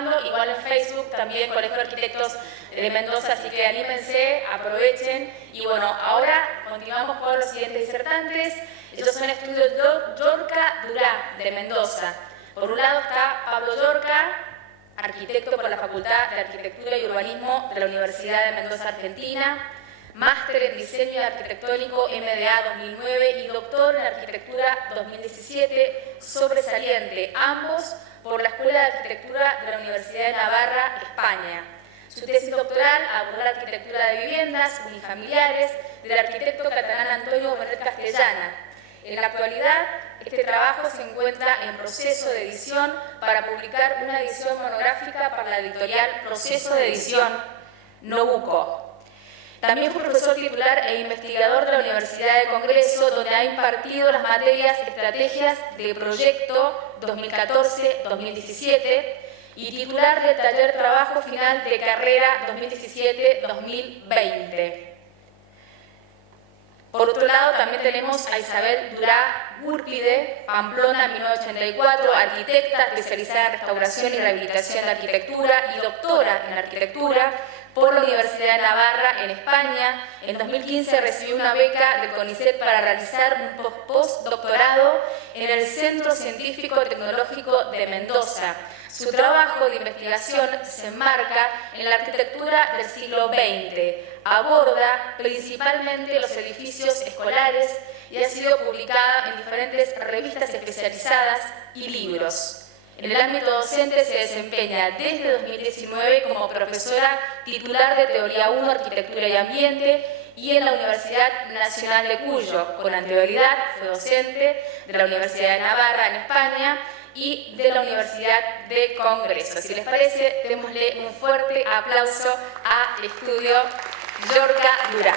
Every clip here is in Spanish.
participando, igual en Facebook también Colegio de Arquitectos de Mendoza, así que anímense, aprovechen. Y bueno, ahora continuamos con los siguientes disertantes. Ellos son Estudio Llorca Durá, de Mendoza. Por un lado está Pablo Llorca, arquitecto por la Facultad de Arquitectura y Urbanismo de la Universidad de Mendoza, Argentina, máster en Diseño Arquitectónico MDA 2009 y doctor en Arquitectura 2017, sobresaliente, ambos por la Escuela de Arquitectura de la Universidad de Navarra, España. Su tesis doctoral abordó la arquitectura de viviendas unifamiliares del arquitecto catalán Antonio Bonet Castellana. En la actualidad, este trabajo se encuentra en proceso de edición para publicar una edición monográfica para la editorial Proceso de Edición Nobuco. También fue profesor titular e investigador de la Universidad de Congreso, donde ha impartido las materias Estrategias de Proyecto 2014-2017 y titular del taller Trabajo Final de Carrera 2017-2020. Por otro lado, también tenemos a Isabel Durá Gúrpide, Pamplona, 1984, arquitecta especializada en restauración y rehabilitación de arquitectura y doctora en arquitectura por la Universidad de Navarra, en España. En 2015 recibió una beca del CONICET para realizar un postdoctorado en el Centro Científico Tecnológico de Mendoza. Su trabajo de investigación se enmarca en la arquitectura del siglo XX. Aborda principalmente los edificios escolares y ha sido publicada en diferentes revistas especializadas y libros. En el ámbito docente se desempeña desde 2019 como profesora titular de Teoría 1, Arquitectura y Ambiente, y en la Universidad Nacional de Cuyo. Con anterioridad fue docente de la Universidad de Navarra, en España, y de la Universidad de Congreso. Si les parece, démosle un fuerte aplauso a Estudio Llorca Durá.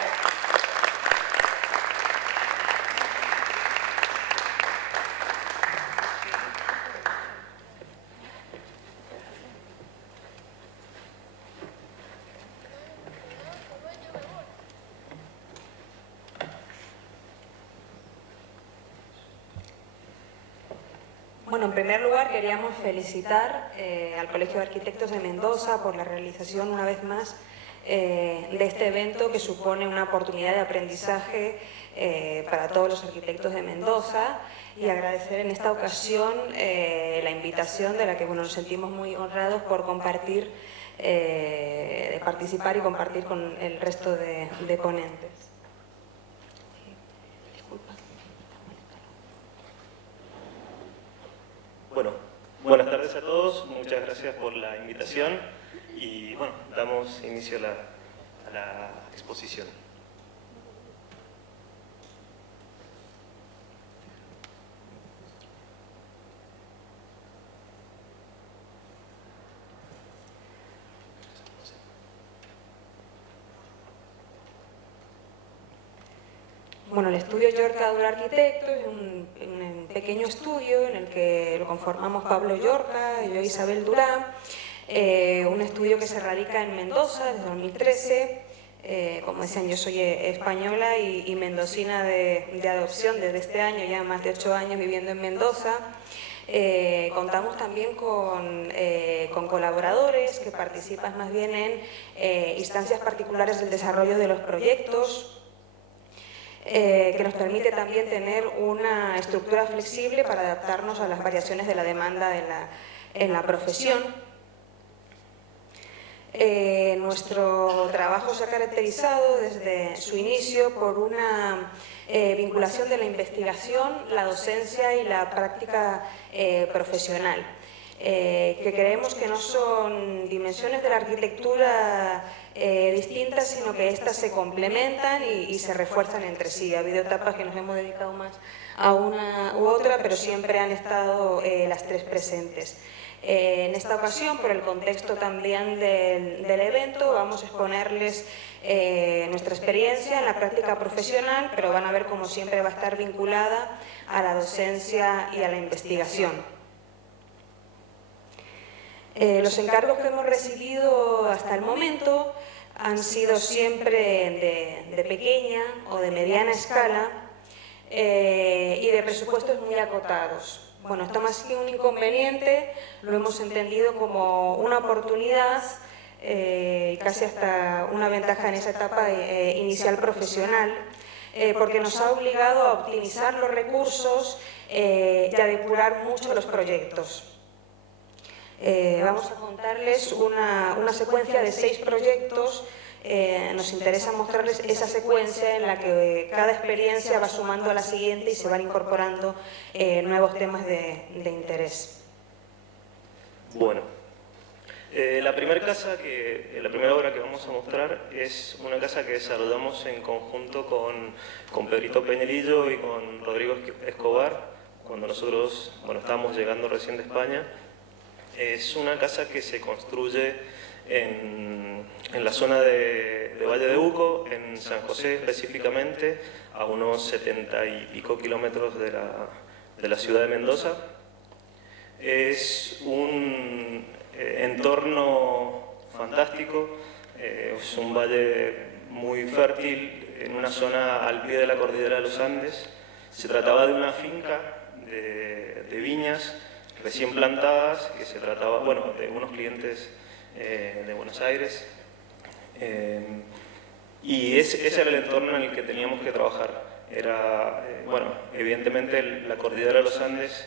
Bueno, en primer lugar queríamos felicitar al Colegio de Arquitectos de Mendoza por la realización una vez más de este evento que supone una oportunidad de aprendizaje para todos los arquitectos de Mendoza, y agradecer en esta ocasión la invitación de la que nos sentimos muy honrados por compartir, de participar y compartir con el resto de ponentes. Bueno, buenas tardes a todos, muchas gracias por la invitación y bueno, damos inicio a la exposición. Bueno, el estudio Llorca Durá Arquitecto es un pequeño estudio en el que lo conformamos Pablo Llorca y yo Isabel Durá, un estudio que se radica en Mendoza desde 2013. Como decían, yo soy española y mendocina de adopción desde este año, ya más de 8 años viviendo en Mendoza. Contamos también con colaboradores que participan más bien en instancias particulares del desarrollo de los proyectos, que nos permite también tener una estructura flexible para adaptarnos a las variaciones de la demanda en la profesión. Nuestro trabajo se ha caracterizado desde su inicio por una vinculación de la investigación, la docencia y la práctica profesional, que creemos que no son dimensiones de la arquitectura distintas, sino que éstas se complementan y se refuerzan entre sí. Ha habido etapas que nos hemos dedicado más a una u otra, pero siempre han estado las tres presentes. En esta ocasión, por el contexto también del evento, vamos a exponerles nuestra experiencia en la práctica profesional, pero van a ver como siempre va a estar vinculada a la docencia y a la investigación. Los encargos que hemos recibido hasta el momento han sido siempre de pequeña o de mediana escala y de presupuestos muy acotados. bueno, esto más que un inconveniente, lo hemos entendido como una oportunidad, casi hasta una ventaja en esa etapa inicial profesional, porque nos ha obligado a optimizar los recursos y a depurar mucho los proyectos. Vamos a contarles una secuencia de 6 proyectos. Nos interesa mostrarles esa secuencia en la que cada experiencia va sumando a la siguiente y se van incorporando nuevos temas de interés. Bueno, la primera obra que vamos a mostrar es una casa que desarrollamos en conjunto con Pedrito Peñalillo y con Rodrigo Escobar, cuando nosotros estábamos llegando recién de España. Es una casa que se construye en la zona de Valle de Uco, en San José específicamente, a unos 70 y pico kilómetros de la ciudad de Mendoza. Es un entorno fantástico, es un valle muy fértil, en una zona al pie de la cordillera de los Andes. Se trataba de una finca de viñas recién plantadas, que se trataba, de unos clientes de Buenos Aires, y ese era el entorno en el que teníamos que trabajar. Era, evidentemente la cordillera de los Andes,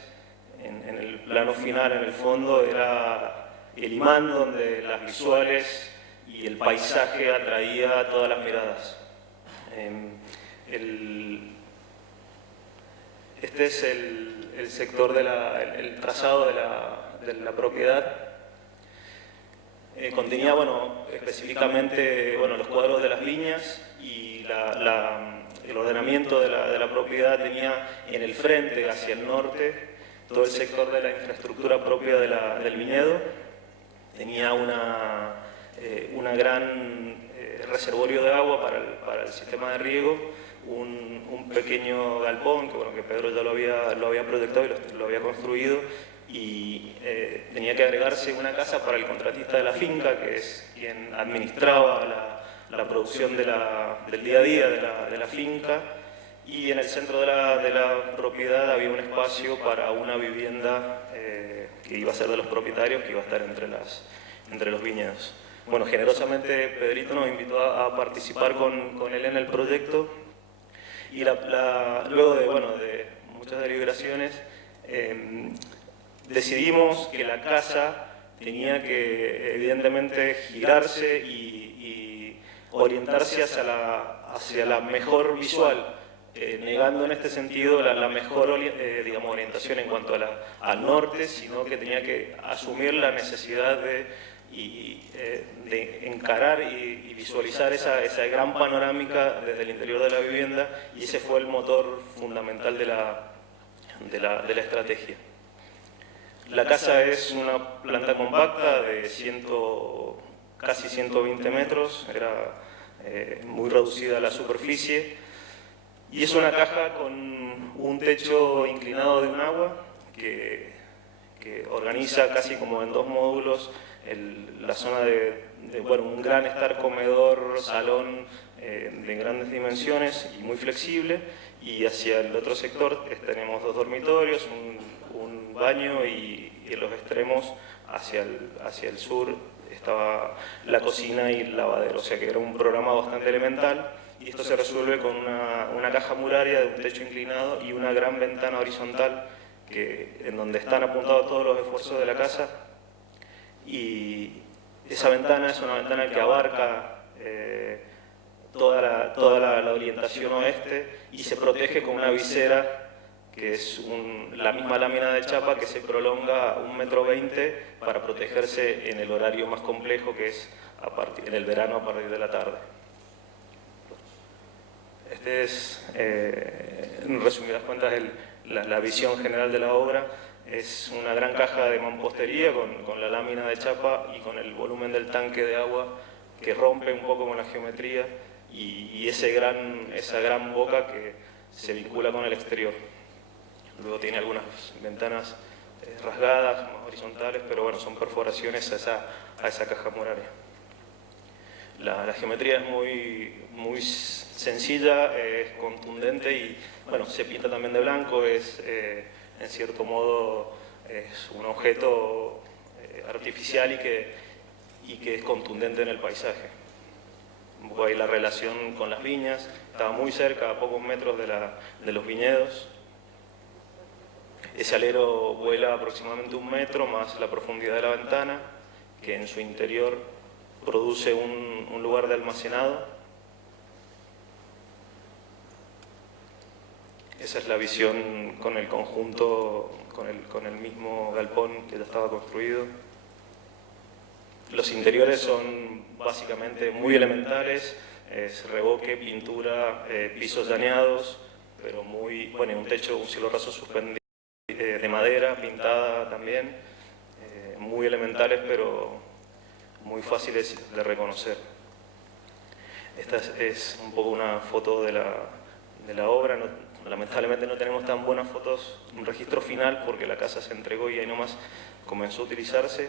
en el plano final, en el fondo, era el imán donde las visuales y el paisaje atraía a todas las miradas. Este es el sector el trazado de la propiedad. Contenía, específicamente, los cuadros de las viñas, y el ordenamiento de la propiedad tenía en el frente, hacia el norte, todo el sector de la infraestructura propia del viñedo. Tenía una gran reservorio de agua para el sistema de riego, un pequeño galpón que Pedro ya lo había proyectado y lo había construido, y tenía que agregarse una casa para el contratista de la finca, que es quien administraba la producción del día a día de la finca, y en el centro de la propiedad había un espacio para una vivienda que iba a ser de los propietarios, que iba a estar entre los viñedos. Bueno, generosamente Pedrito nos invitó a participar con él en el proyecto, y luego de muchas deliberaciones decidimos que la casa tenía que evidentemente girarse y orientarse hacia la mejor visual, negando en este sentido la mejor orientación en cuanto al norte, sino que tenía que asumir la necesidad de encarar y visualizar esa gran panorámica desde el interior de la vivienda, y ese fue el motor fundamental de la estrategia. La casa es una planta compacta de casi 120 metros, era muy reducida la superficie, y es una caja con un techo inclinado de un agua que organiza casi como en 2 módulos la zona de un gran estar comedor, salón de grandes dimensiones y muy flexible, y hacia el otro sector tenemos 2 dormitorios, un baño, y en los extremos hacia el sur estaba la cocina y el lavadero, o sea que era un programa bastante elemental, y esto se resuelve con una caja muraria de un techo inclinado y una gran ventana horizontal en donde están apuntados todos los esfuerzos de la casa, y esa ventana es una ventana que abarca toda la orientación oeste, y se protege con una visera que es la misma lámina de chapa que se prolonga 1,20 metros para protegerse en el horario más complejo, que es en el verano a partir de la tarde. Este es, en resumidas cuentas, la visión general de la obra. Es una gran caja de mampostería con la lámina de chapa y con el volumen del tanque de agua, que rompe un poco con la geometría, y esa gran boca que se vincula con el exterior. Luego tiene algunas ventanas rasgadas, más horizontales, pero bueno, son perforaciones a esa caja muraria. La geometría es muy sencilla, es contundente, y bueno, se pinta también de blanco, es en cierto modo es un objeto artificial y que es contundente en el paisaje. Un poco ahí la relación con las viñas, estaba muy cerca, a pocos metros de los viñedos. Ese alero vuela aproximadamente 1 metro más la profundidad de la ventana, que en su interior produce un lugar de almacenado. Esa es la visión con el conjunto, con el mismo galpón que ya estaba construido. Los interiores son básicamente muy elementales, es revoque, pintura, pisos llaneados, pero muy, bueno, un techo, un cielo raso suspendido de madera, pintada también, muy elementales pero muy fáciles de reconocer. Esta es un poco una foto de la obra. Lamentablemente no tenemos tan buenas fotos, un registro final, porque la casa se entregó y ahí nomás comenzó a utilizarse.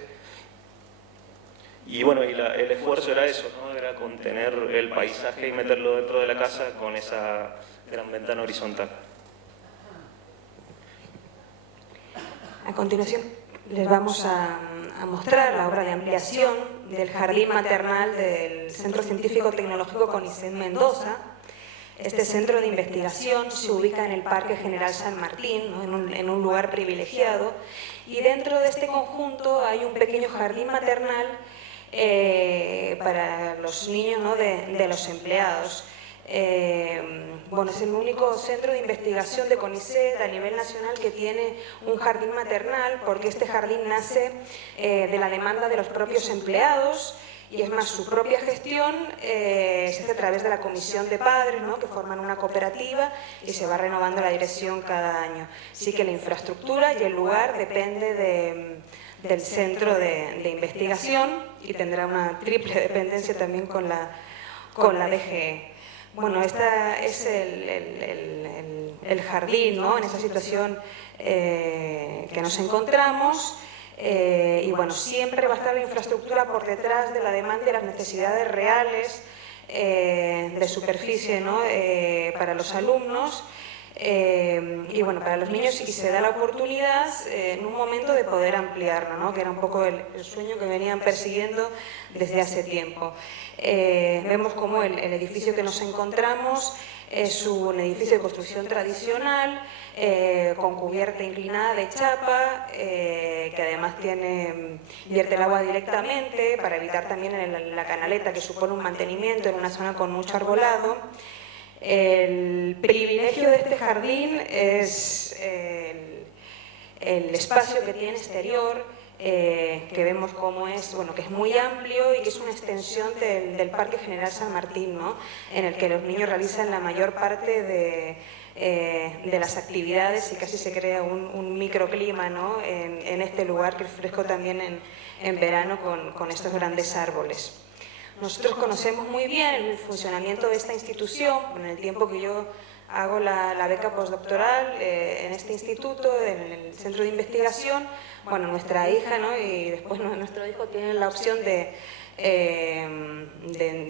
Y bueno, el esfuerzo era eso, ¿no? Era contener el paisaje y meterlo dentro de la casa con esa gran ventana horizontal. A continuación les vamos a mostrar la obra de ampliación del jardín maternal del Centro Científico Tecnológico CONICET Mendoza. Este centro de investigación se ubica en el Parque General San Martín, ¿no? en un lugar privilegiado, y dentro de este conjunto hay un pequeño jardín maternal para los niños, ¿no? de los empleados. Bueno, es el único centro de investigación de CONICET a nivel nacional que tiene un jardín maternal, porque este jardín nace de la demanda de los propios empleados, y es más, su propia gestión se hace a través de la comisión de padres, ¿no? que forman una cooperativa y se va renovando la dirección cada año. Así que la infraestructura y el lugar depende del centro de investigación, y tendrá una triple dependencia también con la DGE. Bueno, esta es el jardín, ¿no? En esa situación que nos encontramos. Y bueno, siempre va a estar la infraestructura por detrás de la demanda y las necesidades reales de superficie, ¿no? Para los alumnos. Y bueno, para los niños, si se da la oportunidad en un momento de poder ampliarlo, ¿no? Que era un poco el sueño que venían persiguiendo desde hace tiempo. Vemos cómo el edificio que nos encontramos es un edificio de construcción tradicional, con cubierta inclinada de chapa, que además vierte el agua directamente para evitar también la canaleta, que supone un mantenimiento en una zona con mucho arbolado. El privilegio de este jardín es el espacio que tiene exterior, que vemos cómo es, bueno, que es muy amplio y que es una extensión del Parque General San Martín, ¿no? En el que los niños realizan la mayor parte de las actividades, y casi se crea un microclima, ¿no? en este lugar, que es fresco también en verano con estos grandes árboles. Nosotros conocemos muy bien el funcionamiento de esta institución. En el tiempo que yo hago la beca postdoctoral en este instituto, en el centro de investigación, bueno, nuestra hija, ¿no? y después nuestro hijo tienen la opción de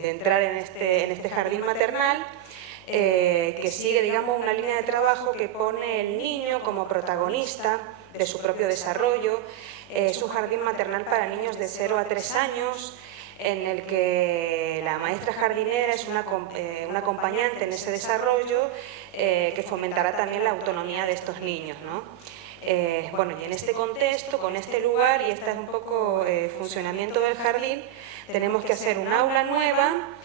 entrar en este jardín maternal, que sigue, digamos, una línea de trabajo que pone el niño como protagonista de su propio desarrollo. Es un jardín maternal para niños de 0 a 3 años, en el que la maestra jardinera es una acompañante en ese desarrollo, que fomentará también la autonomía de estos niños, ¿no? Bueno, y en este contexto, con este lugar, y este es un poco funcionamiento del jardín, tenemos que hacer un aula nueva,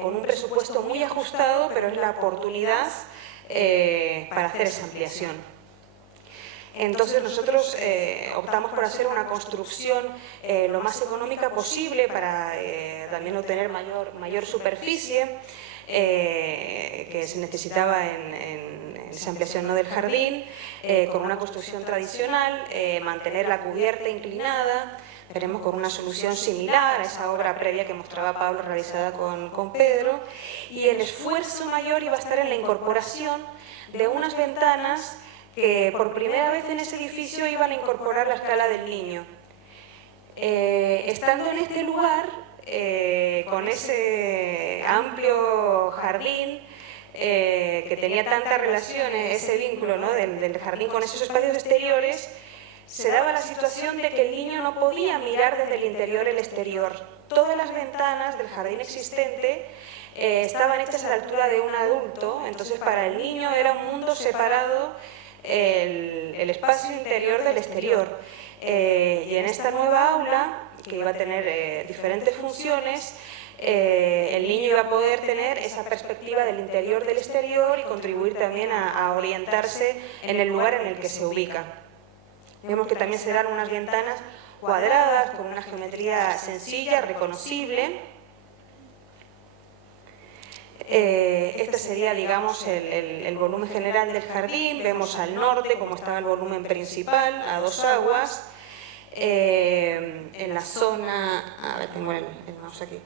con un presupuesto muy ajustado, pero es la oportunidad para hacer esa ampliación. Entonces nosotros optamos por hacer una construcción lo más económica posible para también obtener mayor superficie que se necesitaba en esa ampliación, ¿no? del jardín, con una construcción tradicional, mantener la cubierta inclinada. Veremos con una solución similar a esa obra previa que mostraba Pablo, realizada con Pedro, y el esfuerzo mayor iba a estar en la incorporación de unas ventanas que por primera vez en ese edificio iban a incorporar la escala del niño. Estando en este lugar, con ese amplio jardín, que tenía tanta relación, ese vínculo, ¿no?, del jardín con esos espacios exteriores, se daba la situación de que el niño no podía mirar desde el interior el exterior. Todas las ventanas del jardín existente estaban hechas a la altura de un adulto, entonces para el niño era un mundo separado el espacio interior del exterior. Y en esta nueva aula, que iba a tener diferentes funciones, el niño iba a poder tener esa perspectiva del interior del exterior y contribuir también a orientarse en el lugar en el que se ubica. Vemos que también serán unas ventanas cuadradas con una geometría sencilla, reconocible. Este sería, digamos, el volumen general del jardín. Vemos al norte como estaba el volumen principal, a dos aguas. En la zona, a ver, tengo el mouse aquí.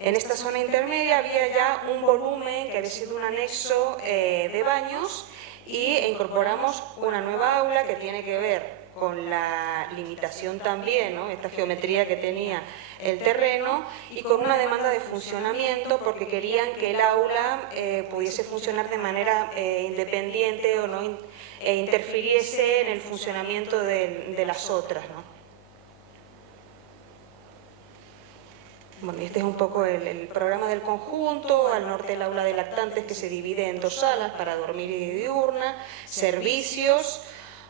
En esta zona intermedia había ya un volumen que había sido un anexo de baños e incorporamos una nueva aula que tiene que ver con la limitación también, ¿no?, esta geometría que tenía el terreno, y con una demanda de funcionamiento porque querían que el aula pudiese funcionar de manera independiente o no interfiriese en el funcionamiento de las otras, ¿no? Bueno, este es un poco el programa del conjunto. Al norte el aula de lactantes, que se divide en dos salas para dormir y diurna, servicios,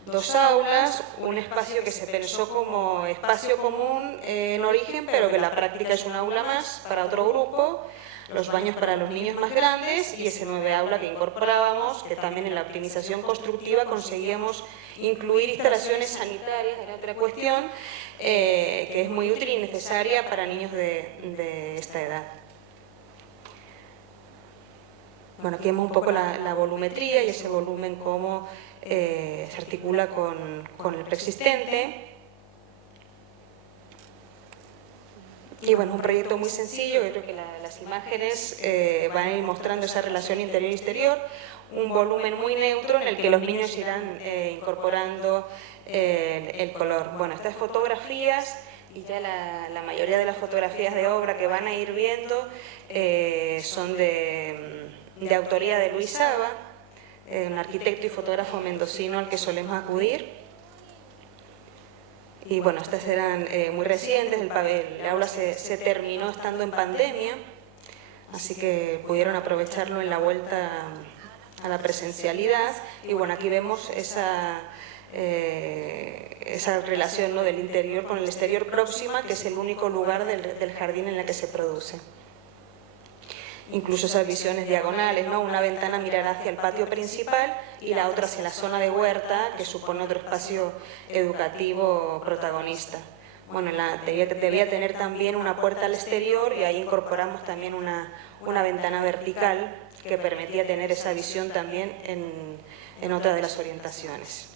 dos aulas, un espacio que se pensó como espacio común en origen, pero que en la práctica es un aula más para otro grupo, los baños para los niños más grandes y ese nuevo aula que incorporábamos, que también en la optimización constructiva conseguíamos incluir instalaciones sanitarias, era otra cuestión, que es muy útil y necesaria para niños de esta edad. Bueno, aquí vemos un poco la volumetría y ese volumen cómo se articula con el preexistente. Y bueno, es un proyecto muy sencillo. Yo creo que las imágenes van a ir mostrando esa relación interior-exterior, un volumen muy neutro en el que los niños irán incorporando el color. Bueno, estas fotografías y ya la mayoría de las fotografías de obra que van a ir viendo son de autoría de Luis Saba, un arquitecto y fotógrafo mendocino al que solemos acudir. Y bueno, estas eran muy recientes, el aula se terminó estando en pandemia, así que pudieron aprovecharlo en la vuelta a la presencialidad. Y bueno, aquí vemos esa relación, ¿no?, del interior con el exterior próxima, que es el único lugar del jardín en la que se produce. Incluso esas visiones diagonales, ¿no? Una ventana mirará hacia el patio principal y la otra hacia la zona de huerta, que supone otro espacio educativo protagonista. Bueno, debía tener también una puerta al exterior y ahí incorporamos también una ventana vertical que permitía tener esa visión también en otra de las orientaciones.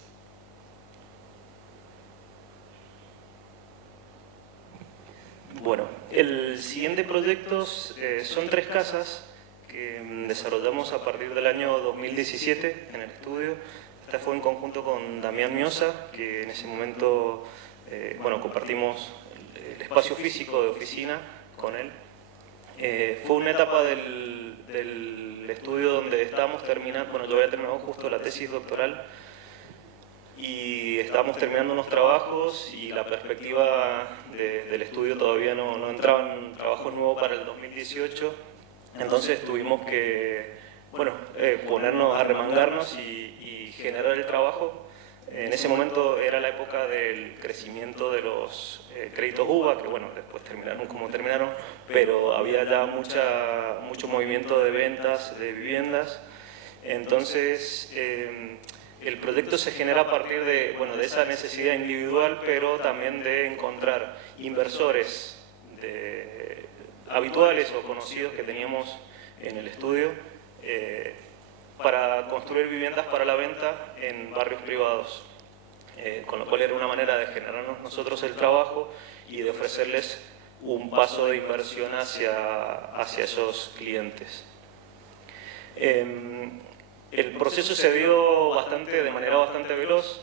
Bueno, el siguiente proyecto son 3 casas que desarrollamos a partir del año 2017 en el estudio. Esta fue en conjunto con Damián Miosa, que en ese momento compartimos el espacio físico de oficina con él. Fue una etapa del estudio donde estábamos terminando, bueno, yo había terminado justo la tesis doctoral y estábamos terminando unos trabajos y la perspectiva del estudio todavía no entraban trabajos nuevos para el 2018, entonces tuvimos que ponernos a remangarnos y generar el trabajo. En ese momento era la época del crecimiento de los créditos UVA, que bueno, después terminaron como terminaron, pero había ya mucho movimiento de ventas de viviendas. Entonces el proyecto se genera a partir de esa necesidad individual, pero también de encontrar inversores habituales o conocidos que teníamos en el estudio para construir viviendas para la venta en barrios privados, con lo cual era una manera de generarnos nosotros el trabajo y de ofrecerles un paso de inversión hacia esos clientes. El proceso se dio de manera bastante veloz.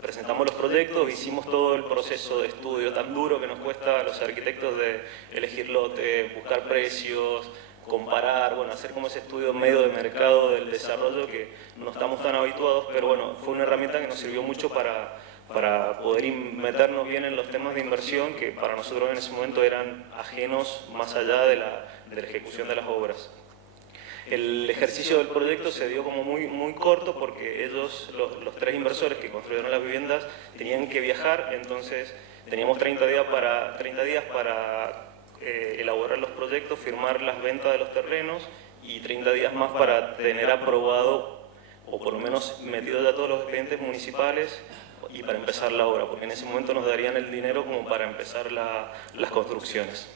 Presentamos los proyectos, hicimos todo el proceso de estudio tan duro que nos cuesta a los arquitectos de elegir lote, buscar precios, comparar, bueno, hacer como ese estudio medio de mercado del desarrollo que no estamos tan habituados, pero bueno, fue una herramienta que nos sirvió mucho para poder meternos bien en los temas de inversión que para nosotros en ese momento eran ajenos más allá de la ejecución de las obras. El ejercicio del proyecto se dio como muy corto porque ellos, los tres inversores que construyeron las viviendas, tenían que viajar, entonces teníamos 30 días para elaborar los proyectos, firmar las ventas de los terrenos y 30 días más para tener aprobado, o por lo menos metido ya todos los expedientes municipales y para empezar la obra, porque en ese momento nos darían el dinero como para empezar las construcciones.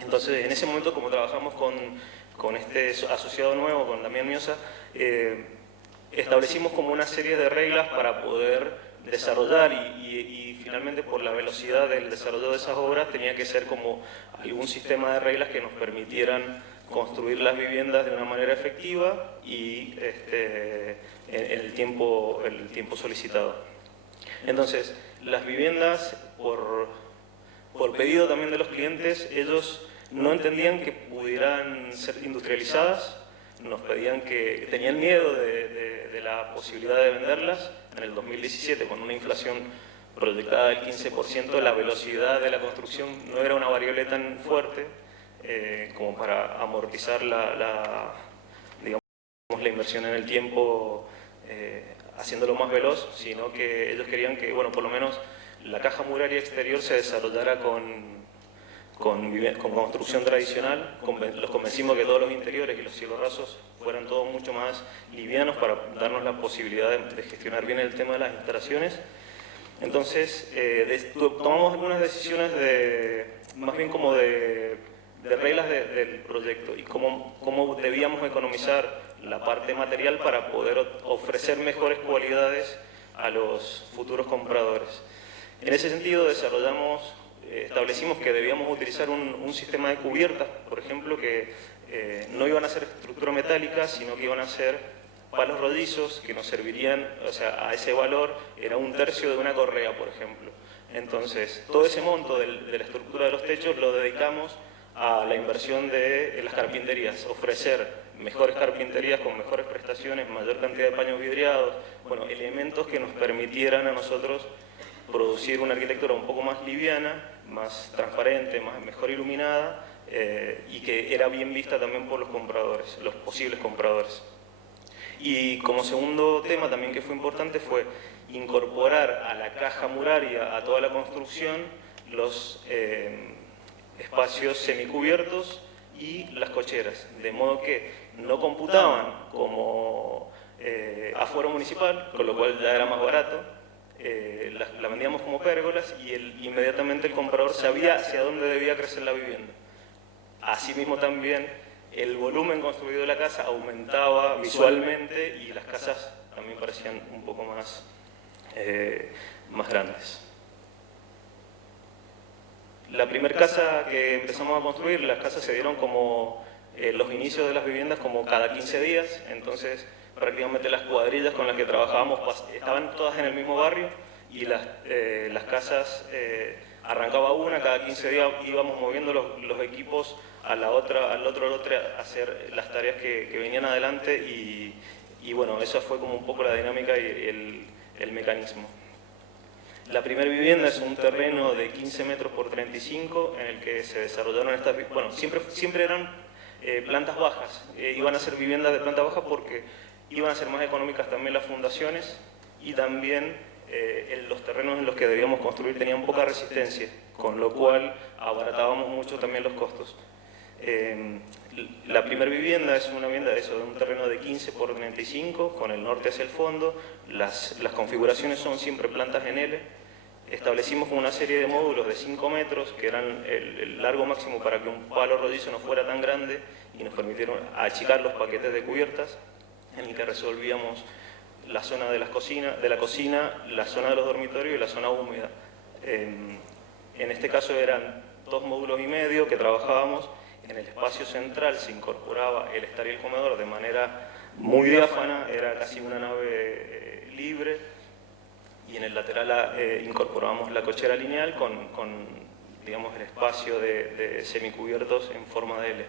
Entonces, en ese momento, como trabajamos con este asociado nuevo, con Damián Miosa, establecimos como una serie de reglas para poder desarrollar y finalmente por la velocidad del desarrollo de esas obras tenía que ser como algún sistema de reglas que nos permitieran construir las viviendas de una manera efectiva y en el tiempo solicitado. Entonces, las viviendas, por pedido también de los clientes, ellos no entendían que pudieran ser industrializadas, nos pedían que tenían miedo de la posibilidad de venderlas. En el 2017, con una inflación proyectada del 15%, la velocidad de la construcción no era una variable tan fuerte como para amortizar la inversión en el tiempo haciéndolo más veloz, sino que ellos querían que, bueno, por lo menos la caja muraria exterior se desarrollara con construcción tradicional. Los convencimos que todos los interiores y los cielos rasos fueran todos mucho más livianos para darnos la posibilidad de gestionar bien el tema de las instalaciones. Entonces, tomamos algunas decisiones más bien como de reglas del proyecto y cómo debíamos economizar la parte material para poder ofrecer mejores cualidades a los futuros compradores. En ese sentido, establecimos que debíamos utilizar un sistema de cubiertas, por ejemplo, que no iban a ser estructura metálica, sino que iban a ser palos rollizos que nos servirían, o sea, a ese valor era 1/3 de una correa, por ejemplo. Entonces, todo ese monto de la estructura de los techos lo dedicamos a la inversión de las carpinterías, ofrecer mejores carpinterías con mejores prestaciones, mayor cantidad de paños vidriados, bueno, elementos que nos permitieran a nosotros producir una arquitectura un poco más liviana, más transparente, mejor iluminada y que era bien vista también por los compradores, los posibles compradores. Y como segundo tema también que fue importante fue incorporar a la caja muraria, a toda la construcción, los espacios semicubiertos y las cocheras, de modo que no computaban como afuero municipal, con lo cual ya era más barato. La vendíamos como pérgolas y inmediatamente el comprador sabía hacia dónde debía crecer la vivienda. Asimismo también el volumen construido de la casa aumentaba visualmente y las casas también parecían un poco más grandes. La primera casa que empezamos a construir, las casas se dieron como los inicios de las viviendas como cada 15 días, entonces prácticamente las cuadrillas con las que trabajábamos estaban todas en el mismo barrio y las casas arrancaba una, cada 15 días íbamos moviendo los equipos al otro lote a hacer las tareas que venían adelante y bueno, esa fue como un poco la dinámica y el mecanismo. La primera vivienda es un terreno de 15 metros por 35 en el que se desarrollaron estas, bueno, siempre eran plantas bajas, iban a ser viviendas de planta baja porque iban a ser más económicas también las fundaciones y también los terrenos en los que debíamos construir tenían poca resistencia, con lo cual abaratábamos mucho también los costos. La primera vivienda es una vivienda de un terreno de 15 por 35, con el norte hacia el fondo, las configuraciones son siempre plantas en L. Establecimos una serie de módulos de 5 metros, que eran el largo máximo para que un palo rollizo no fuera tan grande, y nos permitieron achicar los paquetes de cubiertas, en el que resolvíamos la zona de la cocina, la zona de los dormitorios y la zona húmeda. En este caso eran 2,5 módulos que trabajábamos. En el espacio central se incorporaba el estar y el comedor de manera muy diáfana, era casi una nave libre, y en el lateral incorporábamos la cochera lineal con digamos, el espacio de semicubiertos en forma de L.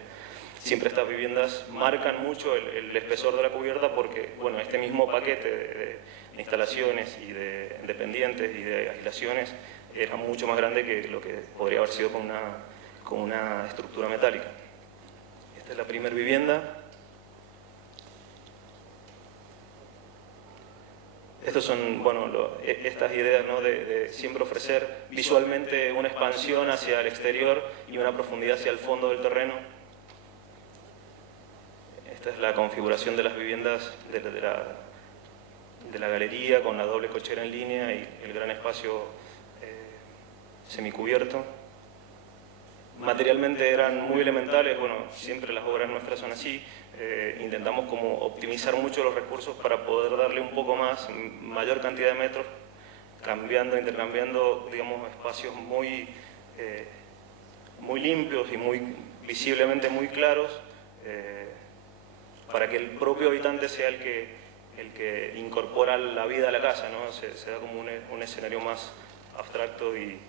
siempre estas viviendas marcan mucho el espesor de la cubierta porque, bueno, este mismo paquete de instalaciones y de dependientes y de aislaciones era mucho más grande que lo que podría haber sido con una estructura metálica. Esta es la primera vivienda. Estas son, bueno, estas ideas, ¿no?, de siempre ofrecer visualmente una expansión hacia el exterior y una profundidad hacia el fondo del terreno. Esta es la configuración de las viviendas de la galería con la doble cochera en línea y el gran espacio semicubierto. Materialmente eran muy elementales, bueno, siempre las obras nuestras son así. Intentamos como optimizar mucho los recursos para poder darle un poco más, mayor cantidad de metros, cambiando, intercambiando, digamos, espacios muy limpios y visiblemente muy claros, para que el propio habitante sea el que incorpora la vida a la casa, ¿no? Se da como un escenario más abstracto y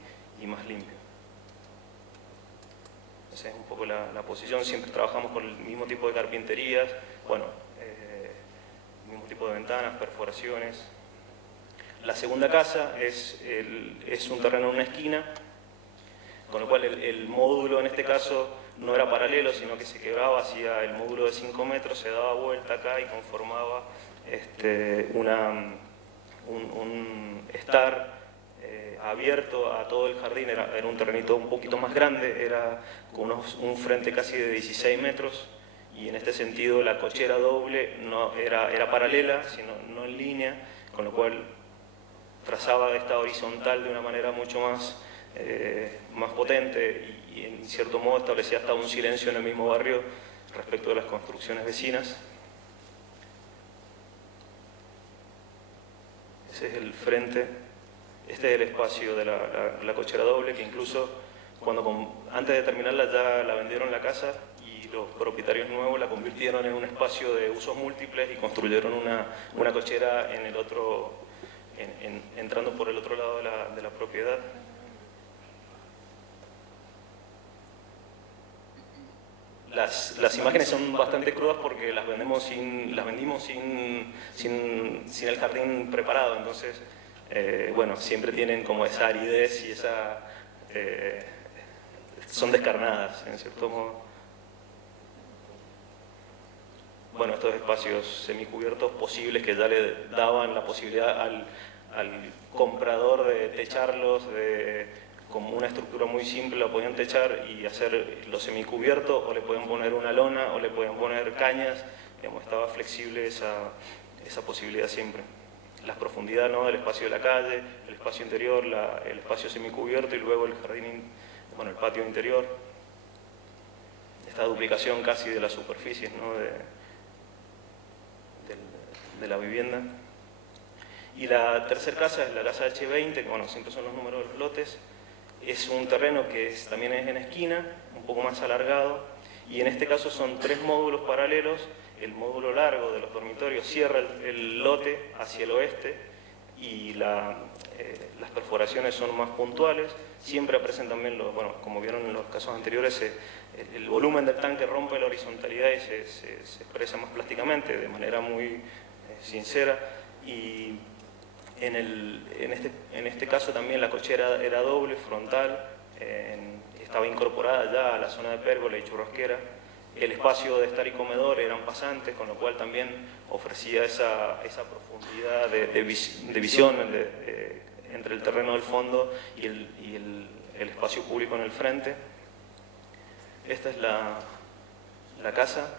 más limpio. Esa es un poco la posición. Siempre trabajamos con el mismo tipo de carpinterías, bueno, el mismo tipo de ventanas, perforaciones. La segunda casa es un terreno en una esquina, con lo cual el módulo en este caso no era paralelo, sino que se quebraba hacia el módulo de 5 metros, se daba vuelta acá y conformaba un estar abierto a todo el jardín. Era un terrenito un poquito más grande, era con un frente casi de 16 metros y en este sentido la cochera doble no era paralela, sino no en línea, con lo cual trazaba esta horizontal de una manera mucho más potente y en cierto modo establecía hasta un silencio en el mismo barrio respecto de las construcciones vecinas. Ese es el frente. Este es el espacio de la cochera doble, que incluso antes de terminarla ya la vendieron la casa y los propietarios nuevos la convirtieron en un espacio de usos múltiples y construyeron una cochera en el otro, entrando por el otro lado de la propiedad. Las imágenes son bastante crudas porque las vendimos sin el jardín preparado, entonces bueno, siempre tienen como esa aridez y son descarnadas en cierto modo. Bueno, estos espacios semicubiertos posibles que ya le daban la posibilidad al comprador de techarlos, como una estructura muy simple la podían techar y hacerlo semicubierto, o le podían poner una lona o le podían poner cañas, digamos, estaba flexible esa posibilidad siempre. Las profundidades, ¿no?, del espacio de la calle, el espacio interior, el espacio semicubierto y luego el jardín, bueno, el patio interior. Esta duplicación casi de las superficies, ¿no?, de la vivienda. Y la tercera casa es la casa H20, que bueno, siempre son los números de los lotes. Es un terreno que también es en esquina, un poco más alargado, y en este caso son 3 módulos paralelos. El módulo largo de los dormitorios cierra el lote hacia el oeste y las perforaciones son más puntuales. Siempre aparecen también, bueno, como vieron en los casos anteriores, el volumen del tanque rompe la horizontalidad y se expresa más plásticamente, de manera muy sincera. Y en este caso también la cochera era doble, frontal, estaba incorporada ya a la zona de pérgola y churrasquera. El espacio de estar y comedor eran pasantes, con lo cual también ofrecía esa profundidad de visión entre el terreno del fondo y el espacio público en el frente. Esta es la casa.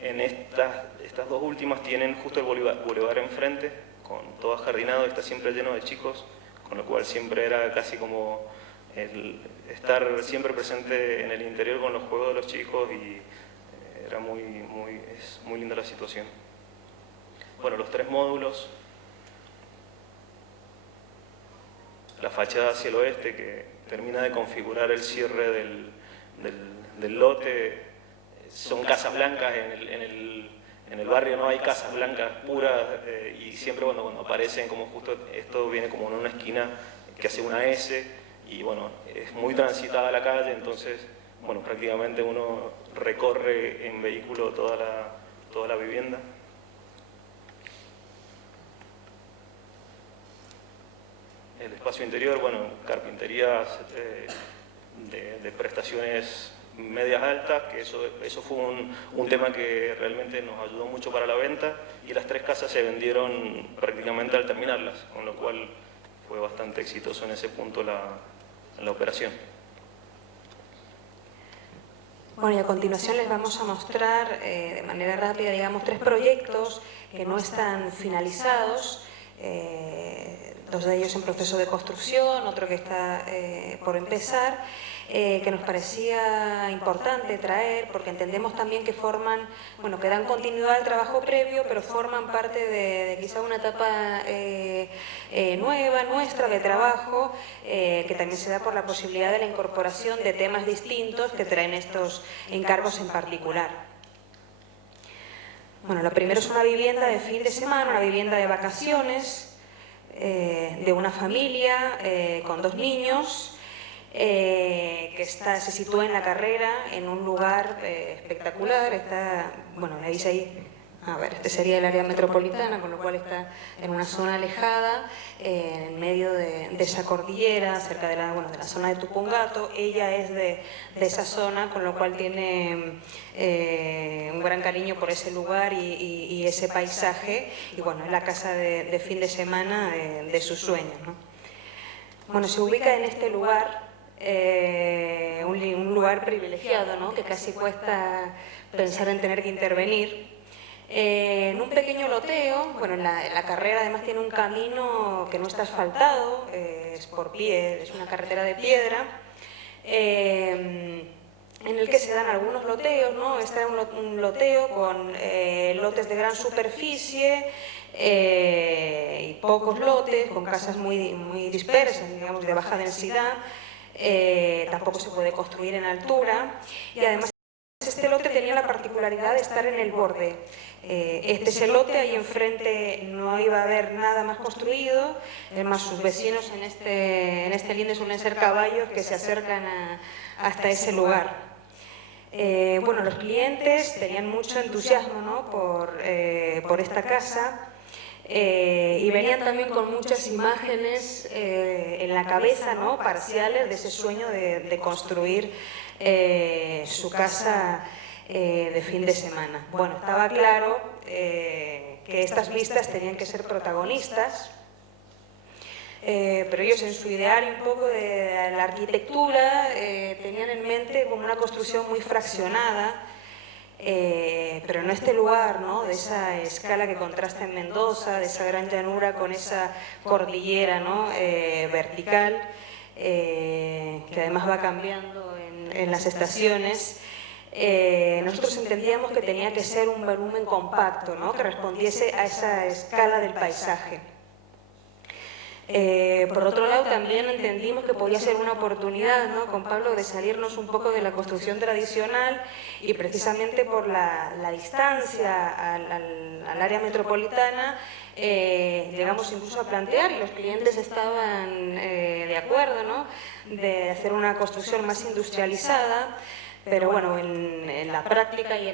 En estas dos últimas tienen justo el bulevar enfrente, con todo ajardinado, está siempre lleno de chicos, con lo cual siempre era casi como el estar siempre presente en el interior con los juegos de los chicos y era es muy linda la situación. Bueno, los 3 módulos, la fachada hacia el oeste que termina de configurar el cierre del lote, son casas blancas. En el barrio no hay casas blancas puras y siempre cuando aparecen, como justo esto viene como en una esquina que hace una S y bueno, es muy transitada la calle, entonces bueno, prácticamente uno recorre en vehículo toda la vivienda. El espacio interior, bueno, carpinterías de prestaciones medias altas, que eso fue un tema que realmente nos ayudó mucho para la venta, y las 3 casas se vendieron prácticamente al terminarlas, con lo cual fue bastante exitoso en ese punto la operación. Bueno, y a continuación les vamos a mostrar de manera rápida, digamos, 3 proyectos que no están finalizados, 2 de ellos en proceso de construcción, otro que está por empezar, que nos parecía importante traer porque entendemos también que forman, bueno, que dan continuidad al trabajo previo, pero forman parte de quizá una etapa nueva, nuestra, de trabajo, que también se da por la posibilidad de la incorporación de temas distintos que traen estos encargos en particular. Bueno, lo primero es una vivienda de fin de semana, una vivienda de vacaciones, de una familia con 2 niños, que se sitúa en La Carrera, en un lugar espectacular. Está, bueno, le dice ahí, a ver, este sería el área metropolitana, con lo cual está en una zona alejada, en medio de esa cordillera, cerca de la zona de Tupungato. Ella es de esa zona, con lo cual tiene un gran cariño por ese lugar y ese paisaje, y bueno, es la casa de fin de semana de sus sueños, ¿no? Bueno, se ubica en este lugar, un lugar privilegiado, ¿no?, que casi cuesta pensar en tener que intervenir. En un pequeño loteo, bueno, en la carrera además tiene un camino que no está asfaltado, es por pie, es una carretera de piedra, en el que se dan algunos loteos, ¿no? Este es un loteo con lotes de gran superficie y pocos lotes, con casas muy dispersas, digamos, de baja densidad. Tampoco se puede construir en altura, y además este lote tenía la particularidad de estar en el borde. Este es el lote, ahí enfrente no iba a haber nada más construido, es más, sus vecinos en este linde suelen ser caballos que se acercan hasta ese lugar. Bueno, los clientes tenían mucho entusiasmo, ¿no?, por esta casa, y venían también con muchas imágenes en la cabeza, ¿no?, parciales de ese sueño de construir su casa de fin de semana. Bueno, estaba claro que estas vistas tenían que ser protagonistas, pero ellos en su ideario un poco de la arquitectura tenían en mente como una construcción muy fraccionada, pero en este lugar, ¿no?, de esa escala que contrasta en Mendoza, de esa gran llanura con esa cordillera, ¿no?, vertical, que además va cambiando en las estaciones. Nosotros entendíamos que tenía que ser un volumen compacto, ¿no?, que respondiese a esa escala del paisaje. Por otro lado, también entendimos que podía ser una oportunidad, ¿no?, con Pablo, de salirnos un poco de la construcción tradicional, y precisamente por la distancia al área metropolitana llegamos incluso a plantear, y los clientes estaban de acuerdo, ¿no?, de hacer una construcción más industrializada, pero bueno, en la práctica y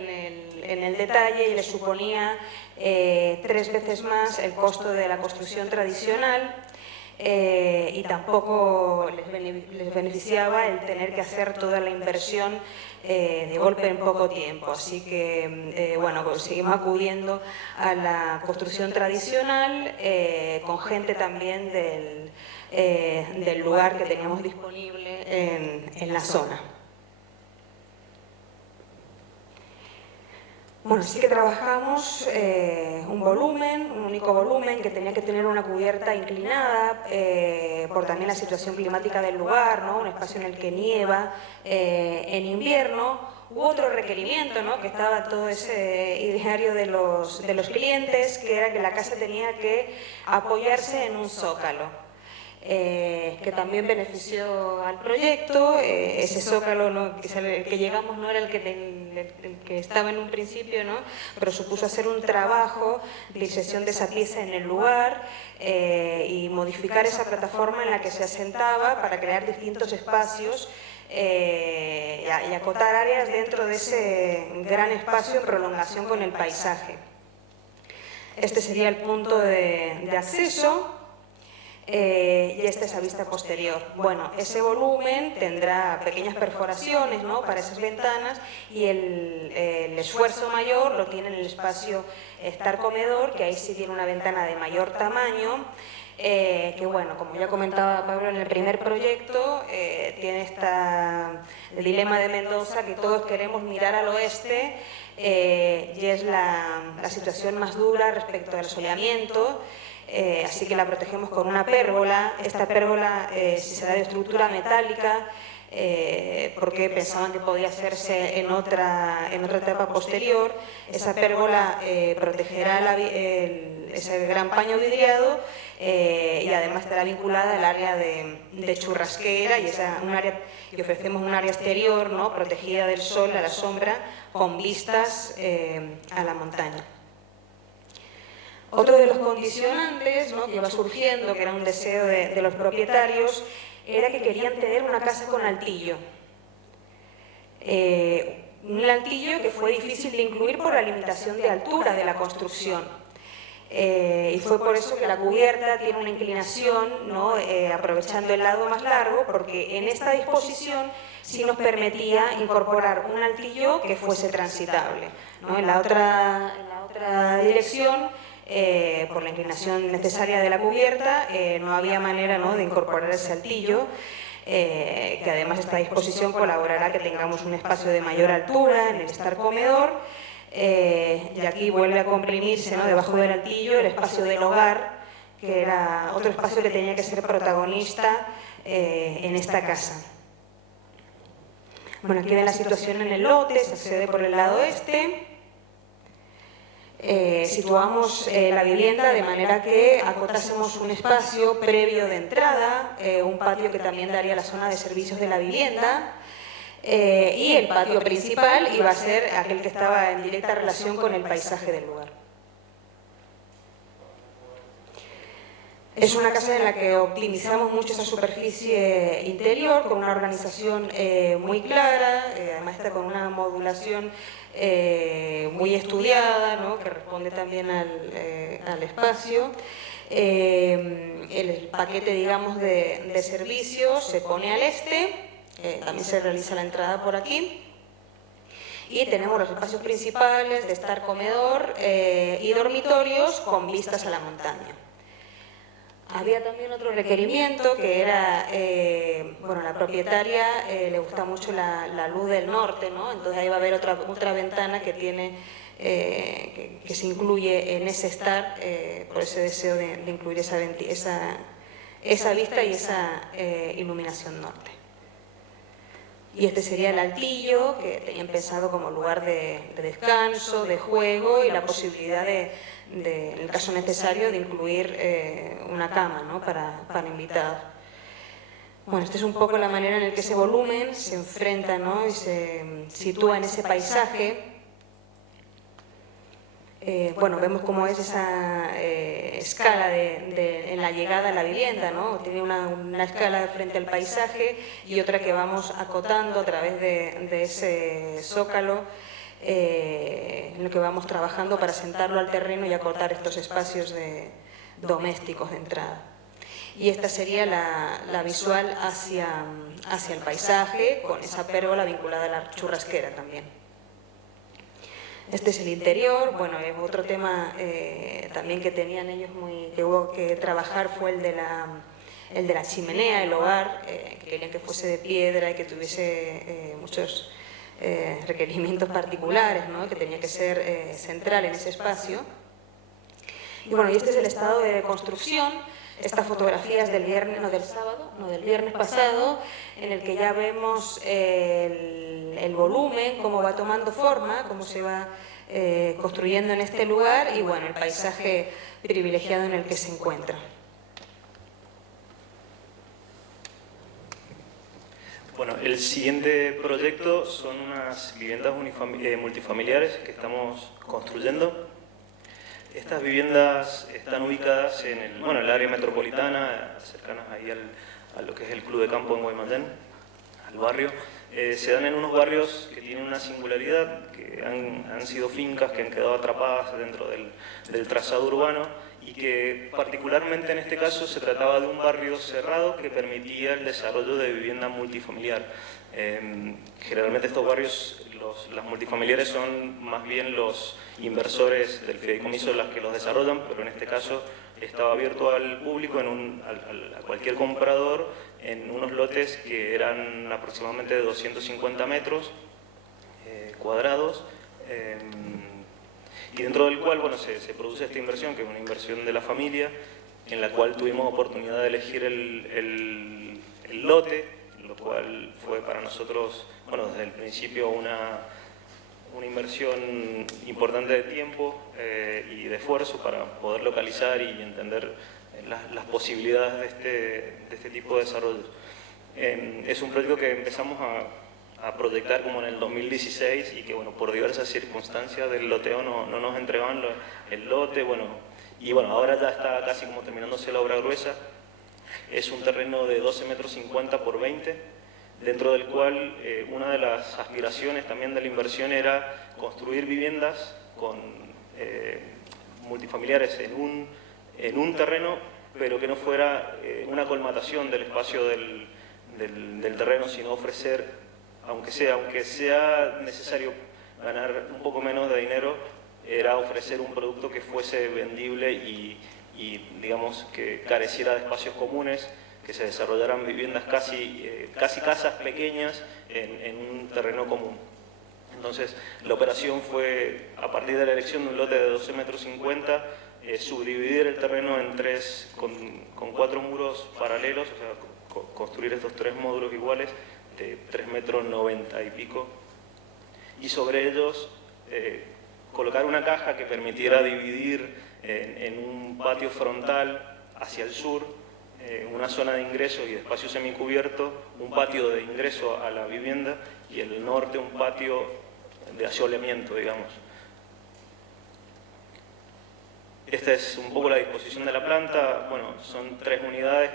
en el detalle le suponía 3 veces más el costo de la construcción tradicional, y tampoco les beneficiaba el tener que hacer toda la inversión de golpe en poco tiempo. Así que, bueno, pues seguimos acudiendo a la construcción tradicional, con gente también del lugar que teníamos disponible en la zona. Bueno, sí que trabajamos un único volumen, que tenía que tener una cubierta inclinada por también la situación climática del lugar, ¿no?, un espacio en el que nieva en invierno. Hubo otro requerimiento, ¿no?, que estaba todo ese ideario de los clientes, que era que la casa tenía que apoyarse en un zócalo. Que también benefició al proyecto. Ese zócalo, ¿no?, que llegamos no era el que estaba en un principio, ¿no?, pero supuso hacer un trabajo de inserción de esa pieza en el lugar y modificar esa plataforma en la que se asentaba para crear distintos espacios y acotar áreas dentro de ese gran espacio en prolongación con el paisaje. Este sería el punto de acceso. Y esta es la vista posterior. Bueno, ese volumen tendrá pequeñas perforaciones, ¿no?, para esas ventanas, y el esfuerzo mayor lo tiene en el espacio estar-comedor, que ahí sí tiene una ventana de mayor tamaño, que bueno, como ya comentaba Pablo en el primer proyecto, tiene el dilema de Mendoza, que todos queremos mirar al oeste, y es la situación más dura respecto al asoleamiento. Así que la protegemos con una pérgola. Esta pérgola si será de estructura metálica, porque pensaban que podía hacerse en otra etapa posterior. Esa pérgola protegerá ese gran paño vidriado, y además estará vinculada al área de churrasquera, y ofrecemos un área exterior, ¿no?, protegida del sol, a la sombra, con vistas a la montaña. Otro de los condicionantes, ¿no?, que iba surgiendo, que era un deseo de los propietarios, era que querían tener una casa con altillo. Un altillo que fue difícil de incluir por la limitación de altura de la construcción. Y fue por eso que la cubierta tiene una inclinación, ¿no?, aprovechando el lado más largo, porque en esta disposición sí nos permitía incorporar un altillo que fuese transitable, ¿no? En la otra dirección, por la inclinación necesaria de la cubierta, no había manera, ¿no?, de incorporar ese altillo, que además esta disposición colaborará que tengamos un espacio de mayor altura en el estar-comedor, y aquí vuelve a comprimirse, ¿no?, debajo del altillo el espacio del hogar, que era otro espacio que tenía que ser protagonista en esta casa. Bueno, aquí ven la situación en el lote, se accede por el lado este. Situamos la vivienda de manera que acotásemos un espacio previo de entrada, un patio que también daría la zona de servicios de la vivienda, y el patio principal iba a ser aquel que estaba en directa relación con el paisaje del lugar. Es una casa en la que optimizamos mucho esa superficie interior, con una organización muy clara, además está con una modulación muy estudiada, ¿no?, que responde también al espacio. El paquete, digamos, de servicios se pone al este, también se realiza la entrada por aquí, y tenemos los espacios principales de estar-comedor y dormitorios con vistas a la montaña. Había también otro requerimiento que era, bueno, la propietaria le gusta mucho la luz del norte, ¿no? Entonces ahí va a haber otra ventana que tiene, que se incluye en ese estar, por ese deseo de incluir esa vista y esa iluminación norte. Y este sería el altillo, que tenían pensado como lugar de descanso, de juego, y la posibilidad en el caso necesario, de incluir una cama, ¿no?, para invitados. Bueno, esta es un poco la manera en la que ese volumen se enfrenta, ¿no?, y se sitúa en ese paisaje. Bueno, vemos cómo es esa escala en la llegada a la vivienda, ¿no? Tiene una escala frente al paisaje y otra que vamos acotando a través de ese zócalo, en lo que vamos trabajando para sentarlo al terreno y acotar estos espacios domésticos de entrada. Y esta sería la visual hacia el paisaje, con esa pérgola vinculada a la churrasquera también. Este es el interior. Bueno, otro tema también que tenían ellos que hubo que trabajar fue el de la chimenea, el hogar, que querían que fuese de piedra y que tuviese muchos requerimientos particulares, ¿no?, que tenía que ser central en ese espacio. Y bueno, y este es el estado de construcción. Esta fotografía es del viernes, del viernes pasado, en el que ya vemos el volumen, cómo va tomando forma, cómo se va construyendo en este lugar, y bueno, el paisaje privilegiado en el que se encuentra. Bueno, el siguiente proyecto son unas viviendas multifamiliares que estamos construyendo. Estas viviendas están ubicadas en el área metropolitana, cercanas ahí a lo que es el Club de Campo en Guaymallén, al barrio, se dan en unos barrios que tienen una singularidad, que han sido fincas que han quedado atrapadas dentro del trazado urbano y que particularmente en este caso se trataba de un barrio cerrado que permitía el desarrollo de vivienda multifamiliar. Generalmente estos barrios, las multifamiliares son más bien los inversores del fideicomiso los que los desarrollan, pero en este caso estaba abierto al público, a cualquier comprador, en unos lotes que eran aproximadamente de 250 metros cuadrados, y dentro del cual se produce esta inversión, que es una inversión de la familia, en la cual tuvimos oportunidad de elegir el lote, lo cual fue para nosotros, desde el principio una inversión importante de tiempo y de esfuerzo para poder localizar y entender las posibilidades de este tipo de desarrollos. Es un proyecto que empezamos a proyectar como en el 2016 y que por diversas circunstancias del loteo no nos entregaban el lote, y ahora ya está casi como terminándose la obra gruesa. Es un terreno de 12,50 metros por 20, dentro del cual una de las aspiraciones también de la inversión era construir viviendas multifamiliares en un terreno, pero que no fuera una colmatación del espacio del terreno, sino ofrecer, aunque sea necesario ganar un poco menos de dinero, era ofrecer un producto que fuese vendible y digamos que careciera de espacios comunes, que se desarrollaran viviendas casi casas pequeñas en un terreno común. Entonces, la operación fue, a partir de la elección de un lote de 12,50 metros, subdividir el terreno en tres, con 4 muros paralelos, o sea, construir estos 3 módulos iguales de 3,90 metros y pico, y sobre ellos colocar una caja que permitiera dividir en un patio frontal hacia el sur, una zona de ingreso y de espacio semicubierto, un patio de ingreso a la vivienda y en el norte un patio de asoleamiento, digamos. Esta es un poco la disposición de la planta. Son 3 unidades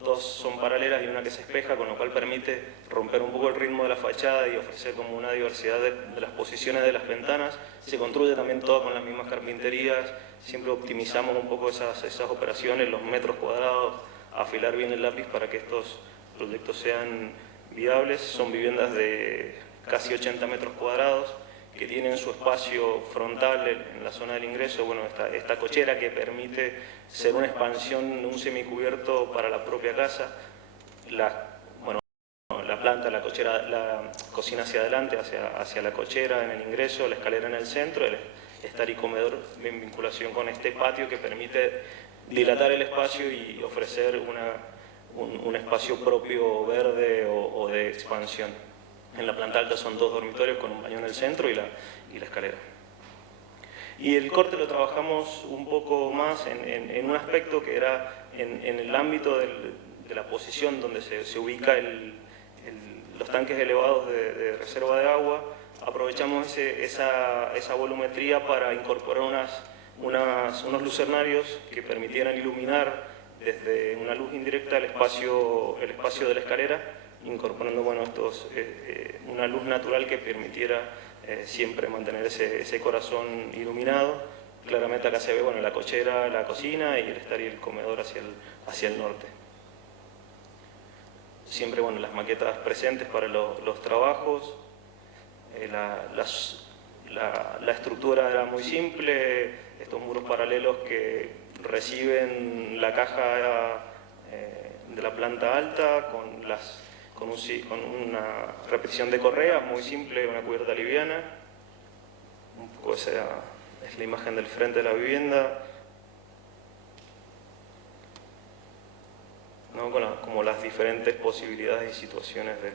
dos son paralelas y una que se espeja, con lo cual permite romper un poco el ritmo de la fachada y ofrecer como una diversidad de las posiciones de las ventanas. Se construye también todo con las mismas carpinterías, siempre optimizamos un poco esas operaciones, los metros cuadrados, afilar bien el lápiz para que estos proyectos sean viables. Son viviendas de casi 80 metros cuadrados, que tienen su espacio frontal en la zona del ingreso, esta cochera que permite ser una expansión, un semicubierto para la propia casa, la planta, la cochera, la cocina hacia adelante, hacia la cochera en el ingreso, la escalera en el centro, el estar y comedor en vinculación con este patio que permite dilatar el espacio y ofrecer un espacio propio verde o de expansión. En la planta alta son 2 dormitorios con un baño en el centro y la escalera. Y el corte lo trabajamos un poco más en un aspecto que era en el ámbito de la posición donde se ubica los tanques elevados de reserva de agua. Aprovechamos esa volumetría para incorporar unos lucernarios que permitieran iluminar desde una luz indirecta el espacio de la escalera, incorporando una luz natural que permitiera siempre mantener ese corazón iluminado. Claramente acá se ve la cochera, la cocina y el estar y el comedor hacia el norte. Siempre las maquetas presentes para los trabajos. La estructura era muy simple, estos muros paralelos que reciben la caja de la planta alta con una repetición de correas muy simple, una cubierta liviana. Un poco esa es la imagen del frente de la vivienda, ¿no? Como las diferentes posibilidades y situaciones de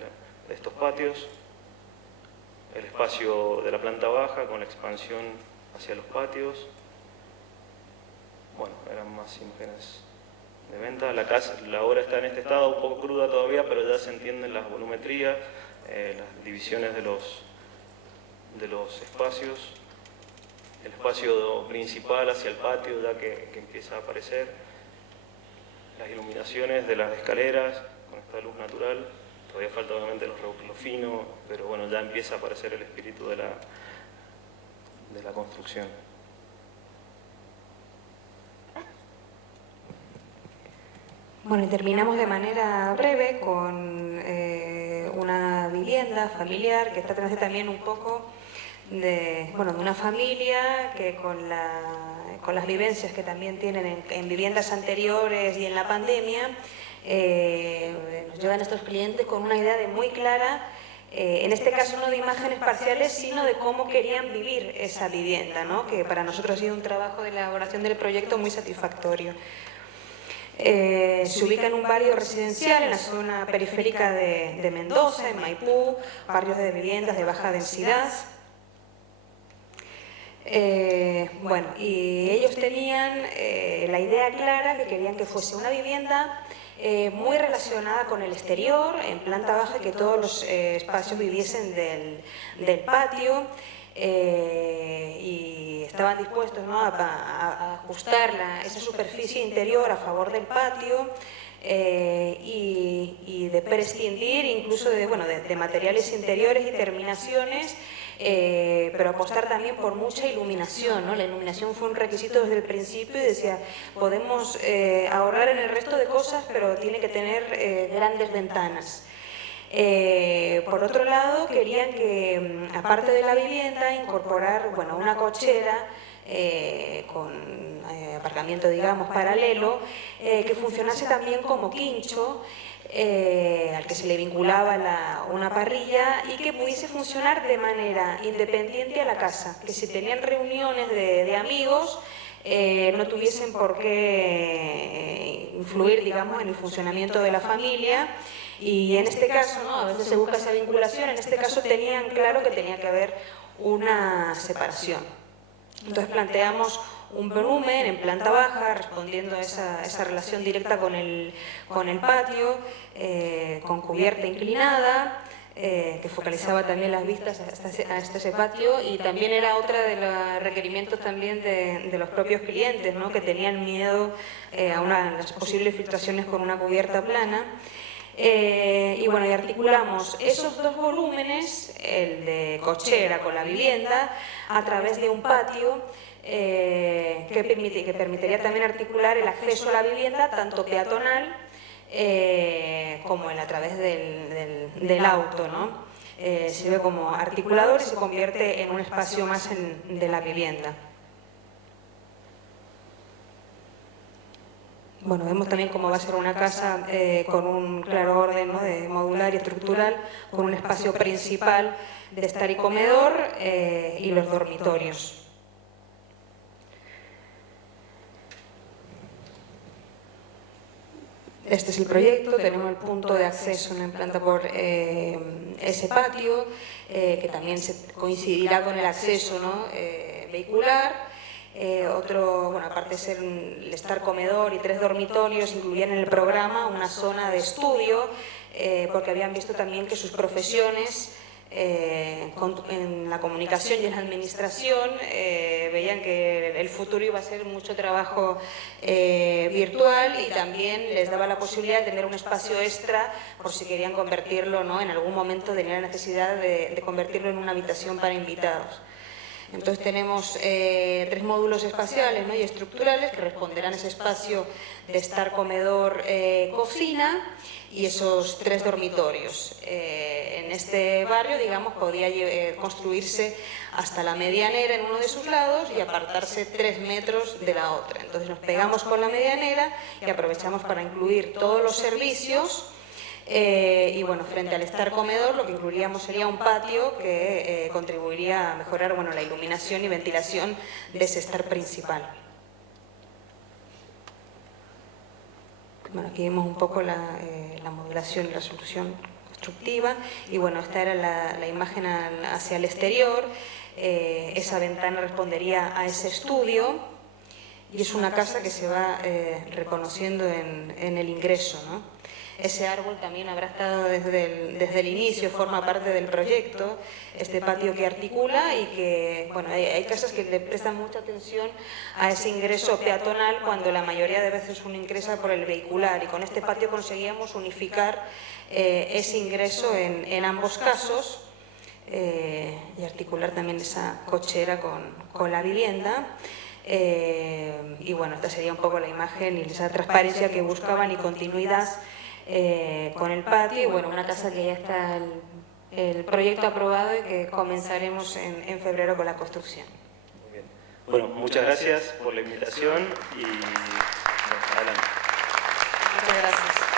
estos patios. El espacio de la planta baja con la expansión hacia los patios. Eran más imágenes de venta. La obra está en este estado, un poco cruda todavía, pero ya se entienden las volumetrías, las divisiones de los espacios. El espacio principal hacia el patio ya que empieza a aparecer. Las iluminaciones de las escaleras con esta luz natural todavía falta obviamente lo fino, pero bueno, ya empieza a aparecer el espíritu de la construcción. Bueno, y terminamos de manera breve con una vivienda familiar que trata también un poco de una familia que con las vivencias que también tienen en viviendas anteriores y en la pandemia, nos llevan estos clientes con una idea de muy clara, en este caso no de imágenes parciales, sino de cómo querían vivir esa vivienda, ¿no? Que para nosotros ha sido un trabajo de elaboración del proyecto muy satisfactorio. Se ubica en un barrio residencial en la zona periférica de Mendoza, en Maipú, barrios de viviendas de baja densidad. Bueno, y ellos tenían la idea clara que querían que fuese una vivienda muy relacionada con el exterior, en planta baja, que todos los espacios viviesen del patio, y estaban dispuestos, ¿no?, a ajustar esa superficie interior a favor del patio, y de prescindir incluso de materiales interiores y terminaciones, pero apostar también por mucha iluminación, ¿no? La iluminación fue un requisito desde el principio y decía, podemos ahorrar en el resto de cosas, pero tiene que tener grandes ventanas. Por otro lado, querían que, aparte de la vivienda, incorporar una cochera con aparcamiento, digamos, paralelo, que funcionase también como quincho, al que se le vinculaba una parrilla, y que pudiese funcionar de manera independiente a la casa, que si tenían reuniones de amigos, no tuviesen por qué influir, digamos, en el funcionamiento de la familia. Y en este caso, ¿no?, a veces se busca esa vinculación, en este caso tenían claro que tenía que haber una separación. Entonces planteamos un volumen en planta baja, respondiendo a esa relación directa con el patio, con cubierta inclinada, que focalizaba también las vistas hasta ese patio, y también era otra de los requerimientos también de los propios clientes, ¿no?, que tenían miedo a las posibles filtraciones con una cubierta plana. Y articulamos esos dos volúmenes, el de cochera con la vivienda, a través de un patio que permitiría también articular el acceso a la vivienda, tanto peatonal como a través del auto, ¿no? Sirve como articulador y se convierte en un espacio más de la vivienda. Bueno, vemos también cómo va a ser una casa con un claro orden, ¿no?, de modular y estructural, con un espacio principal de estar y comedor, y los dormitorios. Este es el proyecto, tenemos el punto de acceso en planta por ese patio, que también coincidirá con el acceso, ¿no?, vehicular. Aparte de ser el estar comedor y 3 dormitorios, incluían en el programa una zona de estudio, porque habían visto también que sus profesiones en la comunicación y en la administración veían que el futuro iba a ser mucho trabajo virtual, y también les daba la posibilidad de tener un espacio extra por si querían convertirlo, ¿no?, en algún momento tenían la necesidad de convertirlo en una habitación para invitados. Entonces tenemos 3 módulos espaciales, ¿no?, y estructurales, que responderán a ese espacio de estar comedor, cocina, y esos 3 dormitorios. En este barrio, digamos, podía construirse hasta la medianera en uno de sus lados y apartarse 3 metros de la otra. Entonces nos pegamos con la medianera y aprovechamos para incluir todos los servicios. Frente al estar comedor, lo que incluiríamos sería un patio que contribuiría a mejorar la iluminación y ventilación de ese estar principal. Aquí vemos un poco la modulación y resolución constructiva, y esta era la imagen hacia el exterior. Esa ventana respondería a ese estudio, y es una casa que se va reconociendo en el ingreso, ¿no? ese árbol también habrá estado desde el inicio, forma parte del proyecto, este patio que articula y que, bueno, hay casas que le prestan mucha atención a ese ingreso peatonal cuando la mayoría de veces uno ingresa por el vehicular, y con este patio conseguíamos unificar ese ingreso en ambos casos y articular también esa cochera con la vivienda. Y bueno, esta sería un poco la imagen y esa transparencia que buscaban y continuidad con el patio. Y bueno, una casa que ya está el proyecto aprobado y que comenzaremos en febrero con la construcción. Muy bien. Bueno, muchas gracias por la invitación y adelante. Muchas gracias.